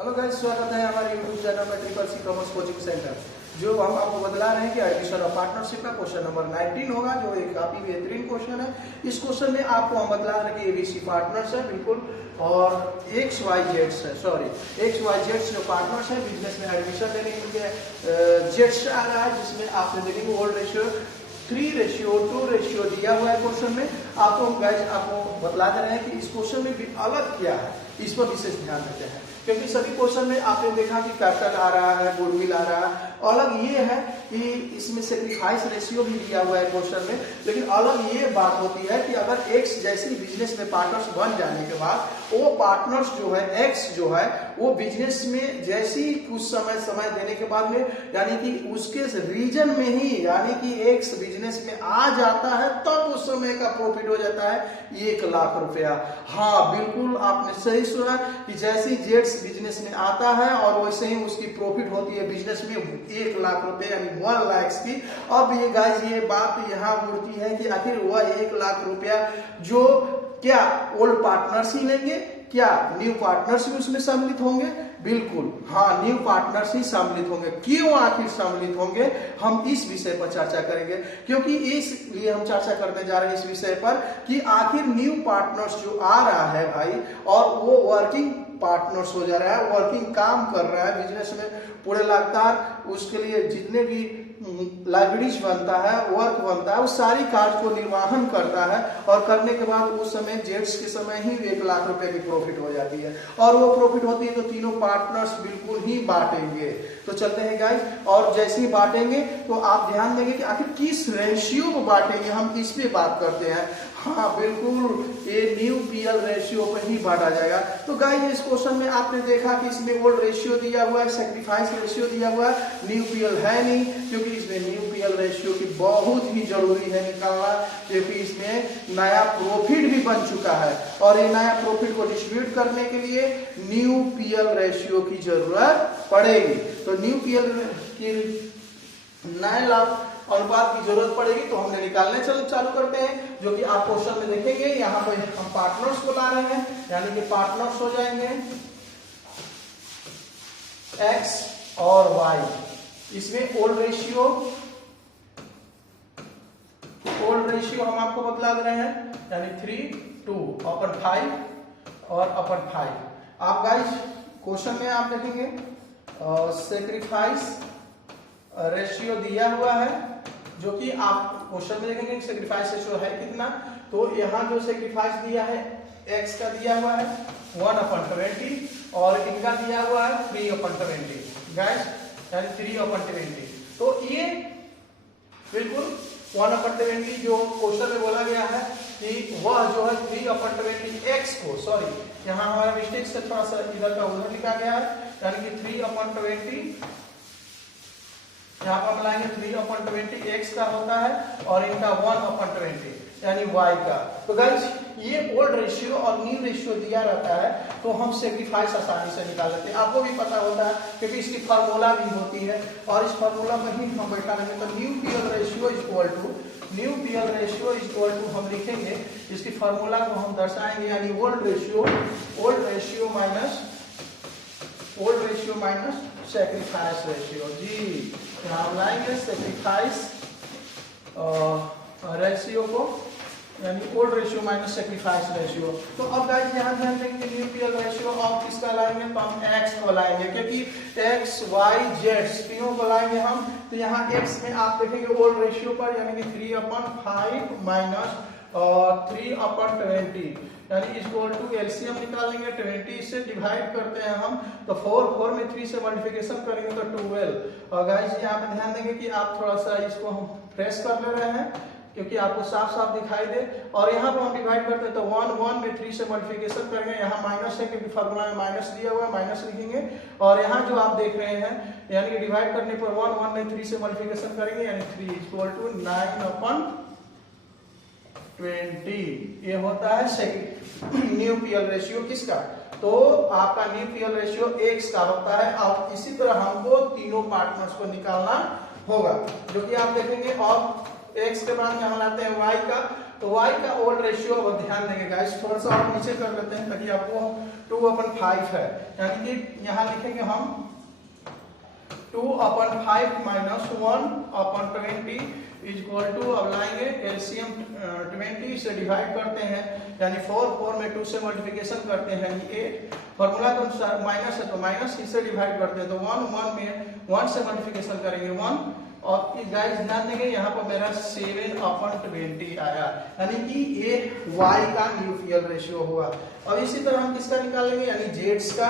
Hello guys, स्वागत है हमारे यूट्यूब चैनल में triple C commerce coaching centre. जो हम आपको बतला रहे हैं कि एडमिशन ऑफ पार्टनरशिप का क्वेश्चन नंबर 19 होगा, जो एक काफी बेहतरीन क्वेश्चन है। इस क्वेश्चन में आपको हम बतला रहे हैं कि एबीसी पार्टनर्स है बिल्कुल, और एक्स वाई जेड्स जो पार्टनर्स है बिजनेस में एडमिशन लेने के लिए जेड्स आ रहा है, जिसमें आपने देखेंगे ओल्ड रेशियो 3:2 दिया हुआ है क्वेश्चन में। आपको गाइस आपको बतला दे रहे हैं कि इस क्वेश्चन में भी अलग क्या है, इस पर विशेष ध्यान देते हैं, क्योंकि सभी क्वेश्चन में आपने देखा कि कैपिटल आ रहा है, गुडविल आ रहा है। अलग ये है कि इसमें सेक्रीफाइस रेशियो भी दिया हुआ है क्वेश्चन में, लेकिन अलग ये बात होती है कि अगर एक्स जैसी बिजनेस में पार्टनर्स बन जाने के बाद वो पार्टनर्स जो है एक्स जो है वो बिजनेस में जैसी कुछ समय देने के बाद में, यानी कि उसके रीजन में ही, यानी कि एक्स बिजनेस में आ जाता है, तब उस समय का प्रॉफिट हो जाता है 1 लाख रुपया। हाँ बिल्कुल आपने सही सुना कि जैसे जेड्स बिजनेस में आता है और वैसे ही उसकी प्रॉफिट होती है बिजनेस में 1 लाख रुपए, यानी 1 लाख की। अब ये गाइस ये बात यहाँ उड़ती है कि आखिर वह 1 लाख रुपया जो क्या ओल्ड पार्टनर्स ही लेंगे, क्या न्यू पार्टनर्स भी उसमें सम्मिलित होंगे? बिल्कुल हाँ, न्यू पार्टनर्स ही सम्मिलित होंगे। क्यों आखिर सम्मिलित होंगे, हम इस विषय पर चर्चा करेंगे, क्योंकि इसलिए हम चर्चा करने जा रहे हैं इस विषय पर कि आखिर न्यू पार्टनर्स जो आ रहा है भाई, और वो वर्किंग पार्टनर्स हो जा रहा है, वर्किंग काम कर रहा है बिजनेस में पूरे लगातार, उसके लिए जितने भी लाइब्रेरीज बनता है, वर्क बनता है, उस सारी कार्य को निर्वाहन करता है, और करने के बाद उस समय जेड्स के समय ही 1 लाख रुपए की प्रॉफिट हो जाती है, और वो प्रॉफिट होती है तो तीनों पार्टनर्स बिल्कुल ही बांटेंगे। तो चलते हैं गाइस, और जैसे ही बांटेंगे तो आप ध्यान देंगे कि आखिर किस रेशियो को बांटेंगे, हम इस पे बात करते हैं। हाँ बिल्कुल, ये न्यू पीएल रेशियो पर ही बांटा जाएगा। तो गाइस इस क्वेश्चन में आपने देखा कि इसमें ओल्ड रेशियो दिया हुआ है, सेक्रीफाइस रेशियो दिया हुआ है, न्यू पीएल है नहीं, क्योंकि इसमें न्यू पीएल रेशियो की बहुत ही जरूरी है निकालना, क्योंकि इसमें नया प्रॉफिट भी बन चुका है, और ये नया प्रॉफिट को डिस्ट्रीब्यूट करने के लिए न्यू पीएल रेशियो की जरूरत पड़ेगी। तो न्यू पीएल की नए लाभ अनुपात की जरूरत पड़ेगी, तो हमने निकालने चालू करते हैं, जो कि आप क्वेश्चन में देखेंगे। यहाँ पे हम पार्टनर्स को ला रहे हैं, यानी कि पार्टनर्स हो जाएंगे एक्स और वाई। इसमें ओल्ड रेशियो हम आपको बतला दे रहे हैं, यानी 3:2/5 और अपन 5। आप गाइस क्वेश्चन में आप देखेंगे सेक्रीफाइस रेशियो दिया हुआ है, जो कि आप क्वेश्चन में देखेंगे सेक्रीफाइस रेशियो है कितना। तो यहाँ जो सेक्रीफाइस दिया है एक्स का दिया हुआ है 1/20, और इनका दिया हुआ है 3/20 गाइस, यानी 3/20। तो ये बिल्कुल 1/20 जो क्वेश्चन में बोला गया है कि वह जो है 3/20 एक्स को, सॉरी यहाँ हमारा मिस्टेक से थोड़ा सा इधर का उधर लिखा गया है, यानी कि 3/20 यहाँ पर मिलाएंगे 3/20 एक्स का होता है, और इनका 1/20 यानी वाई का। तो गाइस ये ओल्ड रेशियो और न्यू रेशियो दिया रहता है, तो हम सेक्रीफाइस आसानी से निकाल लेते हैं। आपको भी पता होता है क्योंकि इसकी फार्मूला भी होती है, और इस फार्मूला में ही हम बैठा लेंगे। तो new PL ratio is equal to हम लिखेंगे, इसकी फार्मूला को हम दर्शाएंगे, यानी old ratio minus sacrifice ratio. जी यहाँ लाएंगे सेक्रीफाइस रेशियो को, यानी old ratio minus sacrifice ratio. तो अब गाइस यहाँ ध्यान देंगे न्यू पीएल रेशियो ऑफ किसका लाएंगे, तो हम एक्स को लाएंगे, क्योंकि एक्स वाई जेड्स तीनों को लाएंगे हम। तो यहाँ एक्स में आप देखेंगे ओल्ड रेशियो पर, यानी कि 3/5 माइनस 3/20, यानी इक्वल टू एलसीएम निकालेंगे 20 से डिवाइड करते हैं हम, तो 4 में 3 से मल्टीप्लिकेशन करेंगे तो 12। और गाइस यहाँ पे ध्यान देंगे कि आप थोड़ा सा इसको हम प्रेस कर ले रहे हैं, क्योंकि आपको साफ साफ दिखाई दे। और यहाँ पर हम डिवाइड करते हैं तो 1 में 3 से मल्टीप्लिकेशन करेंगे, यहाँ माइनस है क्योंकि फार्मूला में माइनस दिया हुआ है, माइनस लिखेंगे। और यहाँ जो आप देख रहे हैं, यानी कि डिवाइड करने पर 1 में 3 से मल्टीप्लिकेशन करेंगे, यानी 3 इक्वल टू 9/20। ये होता है न्यू पीएल रेशियो किसका, तो आपका न्यू पीएल रेशियो एक्स का होता है। अब इसी तरह हमको तीनों पार्टनर्स को निकालना होगा, जो कि आप देखेंगे। और एक्स के बाद में हम लाते हैं वाई का, तो y का ओल्ड रेशियो अब ध्यान देंगे गाइस, थोड़ा सा और नीचे कर लेते हैं ताकि आपको 2/5 है, यानी कि यहाँ लिखेंगे हम 2/5 माइनस 1/20 इज इक्वल टू, अब लाएंगे एलसीएम 20 से डिवाइड करते हैं, यानी 4 में 2 से मल्टीप्लिकेशन करते हैं, 8 फॉर्मूला के अनुसार माइनस है तो माइनस से डिवाइड करते हैं, तो 1 में 1 से मल्टीप्लिकेशन करेंगे 1, और गाइस ध्यान देंगे यहाँ पर मेरा 7/20 आया, यानी कि ये y का न्यूक्लियर रेशियो हुआ। अब इसी तरह हम किसका निकालेंगे, यानी जेड्स का,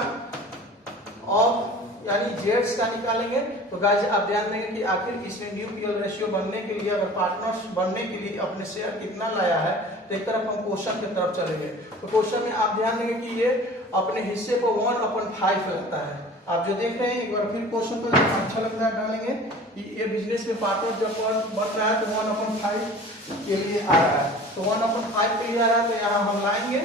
और यानी जेड्स का निकालेंगे। तो गाइस आप ध्यान देंगे कि आखिर इसमें न्यूक्लियर रेशियो बनने के लिए, अगर पार्टनर्स बनने के लिए अपने शेयर कितना लाया है, तो एक तरफ हम क्वेश्चन की तरफ चलेंगे। तो क्वेश्चन में आप ध्यान देंगे कि ये अपने हिस्से को 1/5 लगता है। आप जो देख रहे हैं एक बार फिर क्वेश्चन को अच्छा लगता है डालेंगे कि ये बिजनेस में पार्टनर जब बन रहा है तो 1/5 के लिए आ रहा है, तो 1/5 के लिए आ रहा है, तो यहाँ हम लाएंगे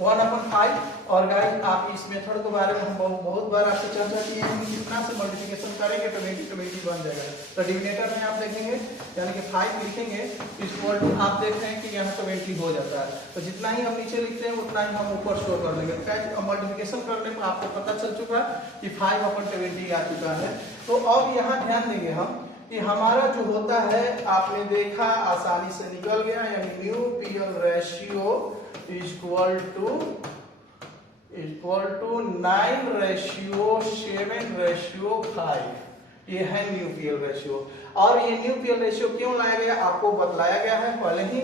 1/5। और गाइस आप इस मेथड के बारे में हम बहुत बार आपसे चर्चा की है, कितना से मल्टीप्लिकेशन करेंगे तो 20 बन जाएगा। तो डिनोमिनेटर में आप देखेंगे यानी कि 5 लिखेंगे, इक्वल टू आप देख रहे हैं कि यहाँ 20 हो जाता है, तो जितना ही हम नीचे लिखते हैं उतना ही हम ऊपर शो कर देंगे। तो मल्टीप्लिकेशन करने में आपको पता चल चुका कि 5/20 आ चुका है। तो अब यहाँ ध्यान देंगे हम कि हमारा जो होता है, आपने देखा आसानी से निकल गया, यानी new PL ratio equal to 9/7/5, ये है न्यू पीएल रेशियो। और ये न्यू पीएल रेशियो क्यों लाया गया आपको बतलाया गया है पहले ही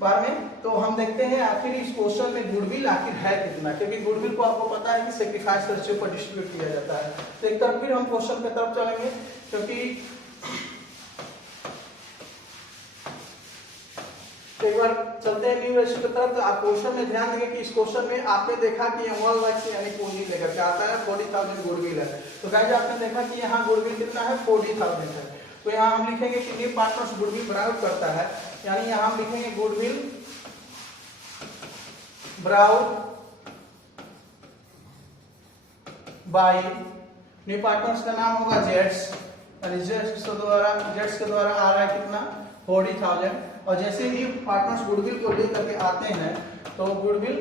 बार में। तो हम देखते हैं आखिर इस क्वेश्चन में गुडविल आखिर है कितना, क्योंकि गुडविल को आपको पता है कि सैक्रिफाइस रेशियो पर डिस्ट्रीब्यूट किया जाता है। तो एक तरफ फिर हम क्वेश्चन की तरफ चलेंगे, क्योंकि एक बार चलते हैं न्यू रेशियो की तरफ। तो आप क्वेश्चन में ध्यान देंगे कि इस क्वेश्चन में आपने देखा कि 1 लाख से यानी पूंजी लेकर के आता है, 40,000 गुडविल है। तो गाइस आपने देखा कि यहाँ गुडविल कितना है, 40,000 है। तो यहाँ हम लिखेंगे कि न्यू पार्टनर्स गुडविल बराउट करता है, यानी यहाँ हम लिखेंगे गुडविल बराउट बाय न्यू पार्टनर्स का नाम होगा जेड्स, यानी जेड्स के द्वारा आ रहा है कितना, 40,000। और जैसे ही पार्टनर्स गुडविल को लेकर के आते हैं तो गुडविल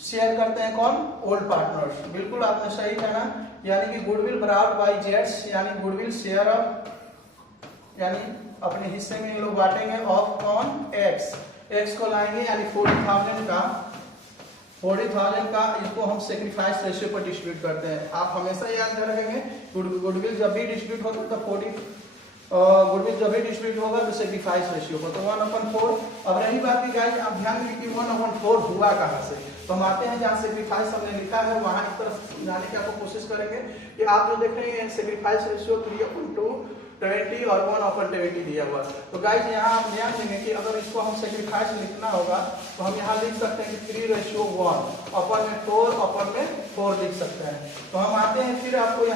शेयर करते हैं कौन, ओल्ड पार्टनर्स। बिल्कुल आपने सही कहना, यानी कि गुडविल बराबर बाय जेड्स, यानी गुडविल शेयर ऑफ, यानी अपने हिस्से में ये लोग बांटेंगे ऑफ कौन, एक्स को लाएंगे, यानी 40,000 का इसको हम सैक्रिफाइस रेशियो पर डिस्ट्रीब्यूट करते हैं। आप हमेशा याद रखेंगे गुडविल जब भी डिस्ट्रीब्यूट होता है तो गुडविल जब भी डिस्ट्रीब्यूट होगा तो सैक्रिफाइस रेशियो पर, तो 1/4। अब रही बात की गाइस आप ध्यान दें कि 1/4 हुआ कहां से, तो हम आते हैं जहां सैक्रिफाइस हमने लिखा है वहां की तरफ जाने की आपको कोशिश करेंगे कि आप जो देख रहे हैं सैक्रिफाइस रेशियो 3/20 और 1/20 दिया हुआ। तो गाइस यहाँ आप ध्यान देंगे कि अगर इसको हम सैक्रिफाइस लिखना होगा तो हम यहाँ लिख सकते हैं कि 3/1 अपन में 4 लिख सकते हैं। तो हम आते हैं फिर आपको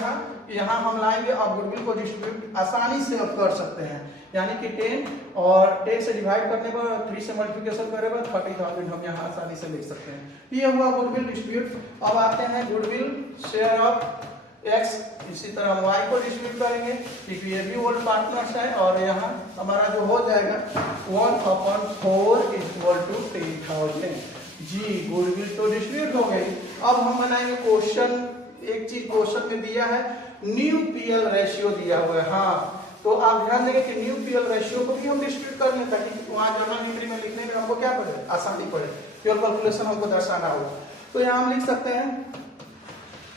यहाँ हम लाएंगे और गुडविल को डिस्ट्रीब्यूट आसानी से अब कर सकते हैं, यानी कि 10 और 10 से डिवाइड करने पर 3 से मल्टीप्लिकेशन करेगा 30,000 हम यहाँ आसानी से लिख सकते हैं। ये हुआ गुडविल डिस्ट्रीब्यूट। अब आते हैं गुडविल शेयर ऑफ एक्स, इसी तरह हम y को डिस्ट्रीब्यूट करेंगे क्योंकि ये भी ओल्ड पार्टनर्स है, और यहाँ हमारा जो हो जाएगा 1/4 इक्वल टू 10,000 जी। गुडविल तो डिस्ट्रीब्यूट हो गई। अब हम बनाएंगे क्वेश्चन, एक चीज क्वेश्चन में दिया है न्यू पीएल रेशियो दिया हुआ है। हाँ, तो आप ध्यान देंगे कि न्यू पीएल रेशियो को भी हम डिस्ट्रीब्यूट कर लें ताकि वहां जर्नल एंट्री में लिखने में हमको क्या पड़े, आसानी पड़े, पीएल कैलकुलेशन हमको दर्शाना होगा। तो यहाँ हम लिख सकते हैं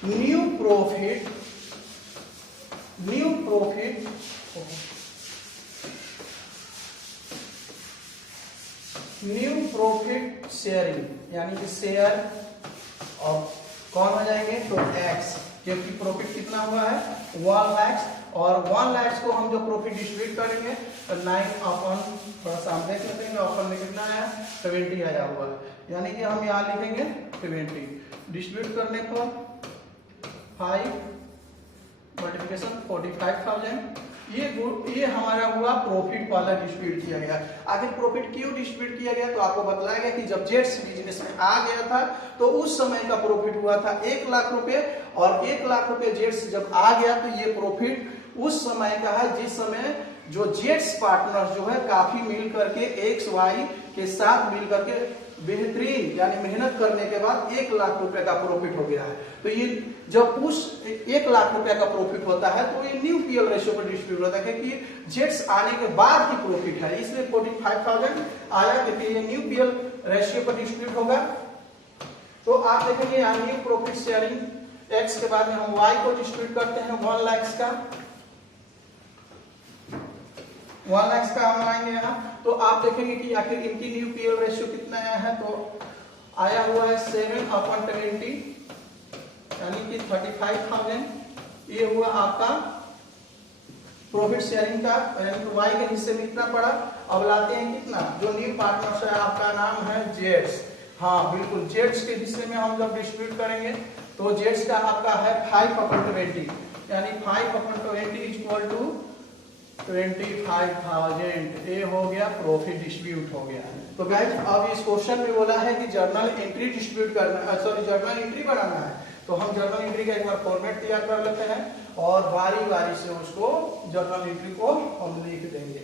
न्यू प्रॉफिट शेयरिंग, यानी कि शेयर ऑफ कौन हो जाएंगे, तो एक्स, क्योंकि प्रॉफिट कितना हुआ है 1 लाख, और 1 लाख को हम जो प्रॉफिट डिस्ट्रीब्यूट करेंगे तो 9 थोड़ा सा हम देख लेते हैं ऑफर में कितना आया, 70 आया हुआ है, यानी कि हम यहाँ लिखेंगे 70 डिस्ट्रीब्यूट करने पर 5 मल्टीप्लिकेशन 45,000 ये हमारा हुआ प्रॉफिट वाला डिस्ट्रीब्यूट किया गया। आखिर प्रॉफिट क्यों डिस्ट्रीब्यूट किया गया, तो आपको बताया गया कि जब जेट्स बिजनेस में आ गया था तो उस समय का प्रॉफिट हुआ था 1 लाख रुपए, और 1 लाख रुपए जेट्स जब आ गया तो ये प्रॉफिट उस समय का है जिस समय जो जेट्स पार्टनर जो है काफी मिल करके एक्स वाई के साथ मिल करके बेहतरीन यानी मेहनत करने के बाद 1 लाख रुपए का प्रॉफिट हो गया है। तो ये जब उस 1 लाख रुपए का प्रॉफिट होता है तो ये न्यू पीएल रेशियो पर डिस्ट्रीब्यूट होता है, क्योंकि जेट्स आने के बाद ही प्रॉफिट है, इसलिए 45,000 आया, क्योंकि ये न्यू पीएल रेशियो पर डिस्ट्रीब्यूट होगा। तो आप देखेंगे यहाँ न्यू प्रॉफिट शेयरिंग एक्स के बाद में हम वाई को डिस्ट्रीब्यूट करते हैं 1 लाख का, 1 लाख का हम लाएंगे यहाँ। तो आप देखेंगे कि आखिर इनकी न्यू पीएल रेशियो कितना आया है, तो आया हुआ है 7/20 यानी कि 35,000। ये हुआ आपका प्रॉफिट शेयरिंग का, यानी कि वाई के हिस्से में इतना पड़ा। अब लाते हैं कितना, जो न्यू पार्टनर्स है आपका नाम है जेट्स, हाँ बिल्कुल जेट्स के हिस्से में हम जब डिस्ट्रीब्यूट करेंगे तो जेट्स का आपका है 5/20 यानी 5/20 इक्वल टू 25,000। ये हो गया प्रॉफिट डिस्ट्रीब्यूट हो गया। तो गाइस अब इस क्वेश्चन में बोला है कि जर्नल एंट्री डिस्ट्रीब्यूट करना है, सॉरी जर्नल एंट्री बनाना है। तो हम जर्नल एंट्री का एक बार फॉर्मेट तैयार कर लेते हैं और बारी बारी से उसको जर्नल एंट्री को हम लिख देंगे।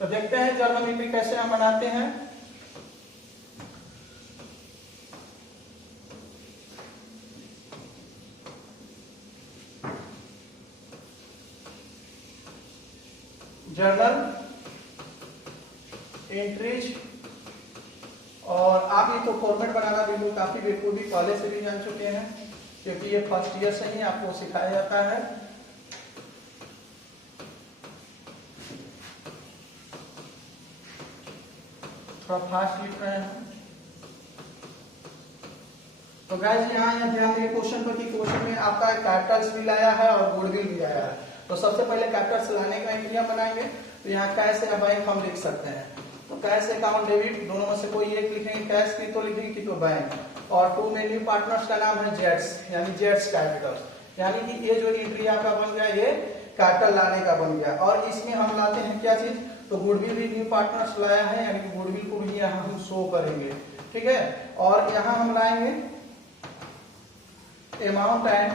तो देखते हैं जर्नल एंट्री कैसे हम बनाते हैं। जर्नल एंट्रीज, और आप ये तो फॉर्मेट बनाना बिल्कुल काफी बेखूबी पहले से भी जान चुके हैं, क्योंकि ये फर्स्ट ईयर से ही आपको सिखाया जाता है। थोड़ा फास्ट लिख रहे हैं। तो गाइस यहाँ ध्यान दें क्वेश्चन पर कि क्वेश्चन में आपका कैपिटल्स भी लाया है और गुडविल भी आया है। तो सबसे पहले कैपिटल्स लाने का एंट्री हम बनाएंगे। तो यहाँ कैश या बैंक हम लिख सकते हैं। तो कैश अकाउंट डेबिट दोनों में से कोई एक लिखेंगे, कैश की तो लिखेंगे कि तो बैंक। और 2 में न्यू पार्टनर्स का नाम है जेट्स यानी जेट्स कैपिटल, यानी कि ये जो एंट्री आपका बन गया ये कैपिटल लाने का बन गया। और इसमें हम लाते हैं क्या चीज, तो गुडविल भी न्यू पार्टनर्स लाया है, यानी कि गुडविल को भी यहाँ हम शो करेंगे, ठीक है। और यहाँ हम लाएंगे amount and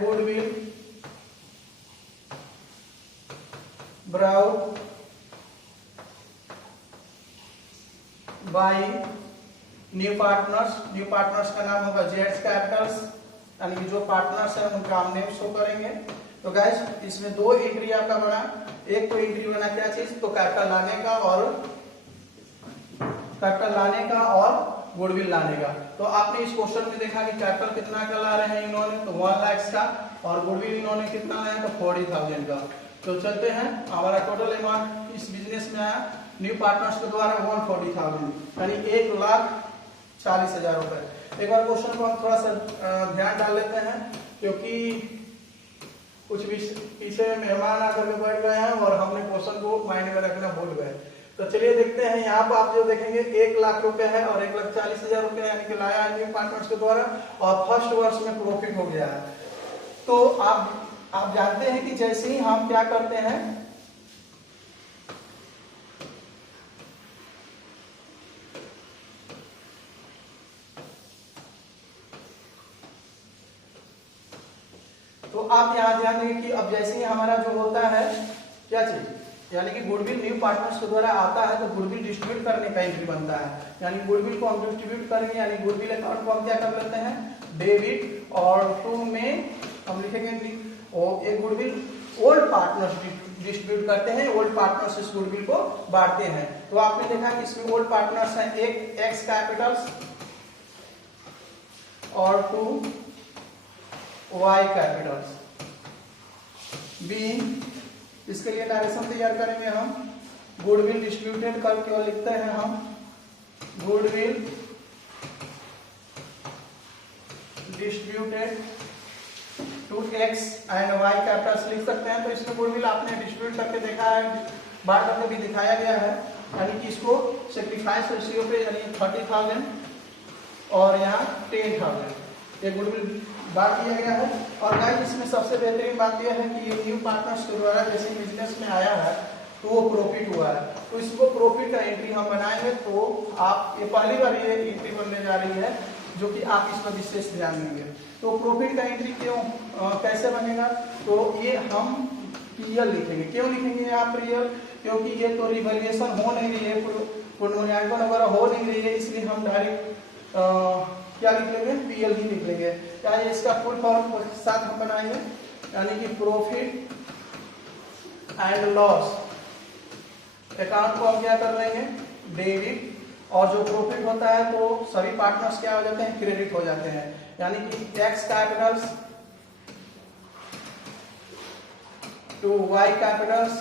goodwill brought by new partners का नाम होगा जेट्स कैपिटल्स, यानी कि जो पार्टनर्स है उनका हम नेम शो करेंगे। तो गाइस इसमें 2 एंट्री आपका बना, एक तो एंट्री बना क्या चीज, तो कैपिटल लाने का और गुडविल लाने का। तो आपने इस क्वेश्चन में देखा कि कैपिटल कितना का ला रहे हैं इन्होंने, तो 1 लाख का, और गुडविल इन्होंने कितना लाया, तो 40,000 का। तो चलते हैं, हमारा टोटल अमाउंट इस बिजनेस में आया न्यू पार्टनर्स के द्वारा 140,000 यानी 1,40,000 रुपए। एक बार क्वेश्चन को हम थोड़ा सा ध्यान डाल लेते हैं, क्योंकि कुछ पीछे मेहमान आकर के बैठ गए हैं और हमने क्वेश्चन को माइंड में रखना भूल गए। तो चलिए देखते हैं, यहाँ पर आप जो देखेंगे 1 लाख रुपए है और 1,40,000 रुपए यानी कि लाया है न्यू पार्टनर्स के द्वारा, और फर्स्ट वर्ष में प्रॉफिट हो गया है। तो आप जानते हैं कि जैसे ही हम क्या करते हैं, तो आप यहां ध्यान देंगे कि अब जैसे ही हमारा जो होता है क्या चीज, यानी कि गुडविल न्यू पार्टनर्स के द्वारा आता है तो गुडविल डिस्ट्रीब्यूट करने का एंट्री बनता है, यानी गुडविल को हम डिस्ट्रीब्यूट करेंगे, यानी गुडविल अकाउंट को हम क्या कर लेते हैं डेबिट, और 2 में हम लिखेंगे और एक गुडविल ओल्ड पार्टनर्स डिस्ट्रीब्यूट करते हैं, ओल्ड पार्टनर्स इस गुडविल को बांटते हैं। तो आपने देखा कि इसमें ओल्ड पार्टनर्स हैं, एक एक्स कैपिटल्स और 2 वाई कैपिटल्स। बी इसके लिए डायरेक्शन तैयार करेंगे हम, गुडविल डिस्ट्रीब्यूटेड करके और लिखते हैं हम goodwill distributed to X and Y capitals लिख सकते हैं। तो इसमें गुडविल आपने डिस्ट्रीब्यूट करके देखा है, बांट करके भी दिखाया गया है, यानी कि इसको सेक्रीफाइस रेशियो पे यानी 30,000 और यहाँ 10,000 ये गुडविल बात दिया गया है। और गाइस इसमें सबसे बेहतरीन बात यह है कि ये न्यू पार्टनर्स के द्वारा जैसे बिजनेस में आया है तो वो प्रॉफिट हुआ है, तो इसको प्रॉफिट का एंट्री हम बनाएंगे। तो आप ये पहली बार ये एंट्री बनने जा रही है जो कि आप इसमें विशेष ध्यान देंगे। तो प्रॉफिट का एंट्री क्यों कैसे बनेगा, तो ये हम पीएल लिखेंगे। क्यों लिखेंगे यहाँ पीएल, क्योंकि ये तो रिवैल्यूएशन हो नहीं रही है, पुनर्मूल्यांकन वगैरह हो नहीं रही है, इसलिए हम डायरेक्ट क्या लिख लेंगे, पीएल ही लिख लेंगे। यानी इसका फुल फॉर्म के साथ हम बनाएंगे, यानी कि प्रॉफिट एंड लॉस अकाउंट को हम क्या कर लेंगे, डेबिट। और जो प्रॉफिट होता है तो सभी पार्टनर्स क्या हो जाते हैं, क्रेडिट हो जाते हैं। यानी कि X's capitals to Y capitals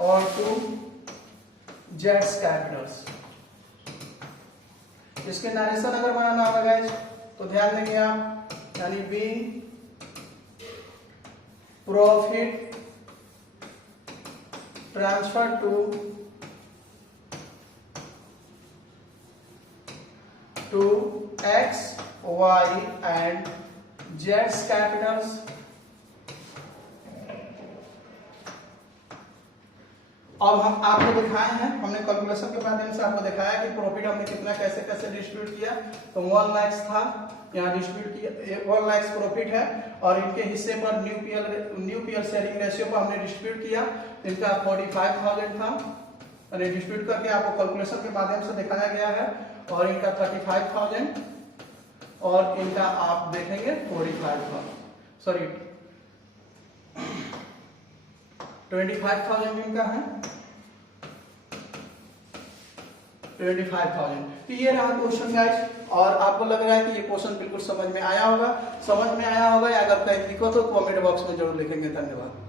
और टू जेड्स कैपिटल्स। इसके नरेशन अगर बनाना होगा गाइस तो ध्यान देंगे आप, यानी B profit transfer to X Y and जेड्स कैपिटल्स। अब हम आपको दिखाए हैं, हमने कैलकुलेशन के माध्यम से आपको दिखाया कि प्रॉफिट हमने कितना कैसे कैसे डिस्ट्रीब्यूट किया। तो 1 लाख था, यहाँ डिस्ट्रीब्यूट किया 1 लाख प्रॉफिट है और इनके हिस्से पर न्यू पीएल शेयरिंग रेशियो पर हमने डिस्ट्रीब्यूट किया। इनका 45,000 था, यानी डिस्ट्रीब्यूट करके आपको कैलकुलेशन के माध्यम से दिखाया गया है। और इनका 35,000 और इनका आप देखेंगे 45,000, सॉरी 25,000 इनका है, 25,000। तो ये रहा क्वेश्चन गाइस, और आपको लग रहा है कि ये क्वेश्चन बिल्कुल समझ में आया होगा। समझ में आया होगा या अगर कहीं दिक्कत हो तो कमेंट बॉक्स में जरूर लिखेंगे। धन्यवाद।